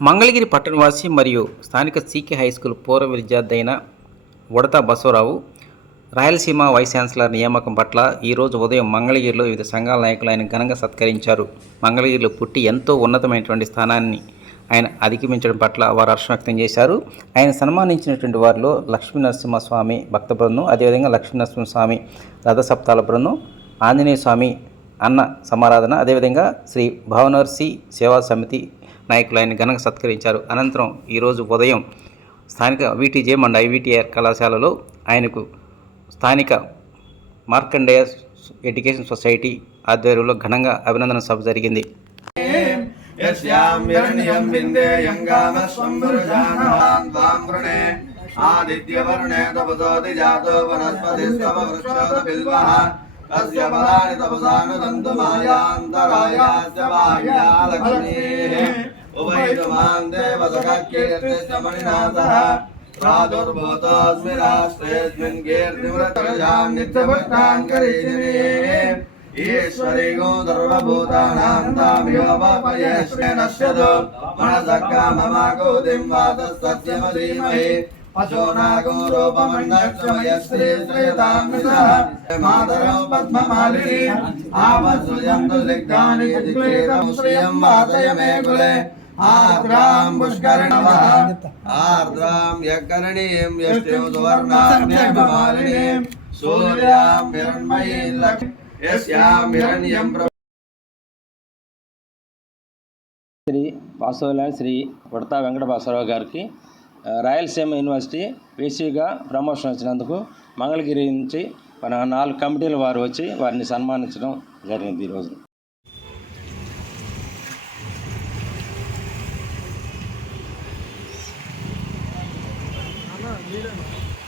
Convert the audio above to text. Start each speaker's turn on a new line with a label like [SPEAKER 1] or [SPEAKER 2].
[SPEAKER 1] మంగళగిరి పట్టణవాసి మరియు స్థానిక CK high school పూర్వ విద్యార్థి అయిన ఉడత బసవరావు రాయలసీమ వైస్ ఛాన్సలర్ నియామకం పట్ల ఈరోజు ఉదయం మంగళగిరిలో వివిధ సంఘాల నాయకులు ఆయన ఘనంగా సత్కరించారు. మంగళగిరిలో పుట్టి ఎంతో ఉన్నతమైనటువంటి స్థానాన్ని ఆయన అధిగమించడం పట్ల వారు హర్షం వ్యక్తం చేశారు. ఆయన సన్మానించినటువంటి వారిలో లక్ష్మీ నరసింహస్వామి భక్త బృందం అదేవిధంగా లక్ష్మీ నరసింహస్వామి రథసప్తాల బృందం ఆంజనేయ స్వామి అన్న సమారాధన అదేవిధంగా శ్రీ భావనర్సి సేవా సమితి నాయకులు ఆయన ఘనంగా సత్కరించారు. అనంతరం ఈరోజు ఉదయం స్థానిక విటీజే మండ ఐవీటీఆర్ కళాశాలలో ఆయనకు స్థానిక మార్కండేయ ఎడ్యుకేషన్ సొసైటీ ఆధ్వర్యంలో ఘనంగా అభినందన సభ జరిగింది.
[SPEAKER 2] తస్య బలాని తపసాను దంతు तपसानुदन्तु मायान्तरायाश्च बाह्या लक्ष्मीः उभयितुमां देवसखकीर्तिश्च मणिनाथः प्रादुर्भूतोऽस्मि राष्ट्रेऽस्मिन् कीर्तिमृतजां नित्यभक्तां करीजिनीः ईश्वरी गो सर्वभूतानां तामियो वापयेष्मे नश्यतो मनसः काममागोदिं वातस्तस्यमधीमहि पशूनागो रूपमण्डक्षमयश्री श्रेतामृतः मातरं पद्ममालिनी आवत्सुजन्तु लिग्धानि जिक्रीतं श्रियं वातय मे कुले आर्द्रां पुष्करिणवः आर्द्रां यकरणीं यष्टिं सुवर्णां देवमालिनीं सूर्यां हिरण्मयीं लक्ष्मीं यस्यां हिरण्यं प्र
[SPEAKER 3] శ్రీ వాసవలాల్ శ్రీ ఉడతా వెంకట బాసరావు గారికి ఆ, రాయలసీమ యూనివర్సిటీ వీసీగా ప్రమోషన్ వచ్చినందుకు మంగళగిరి నుంచి మన నాలుగు కమిటీల వారు వచ్చి వారిని సన్మానించడం జరిగింది ఈరోజు নিরানব্বই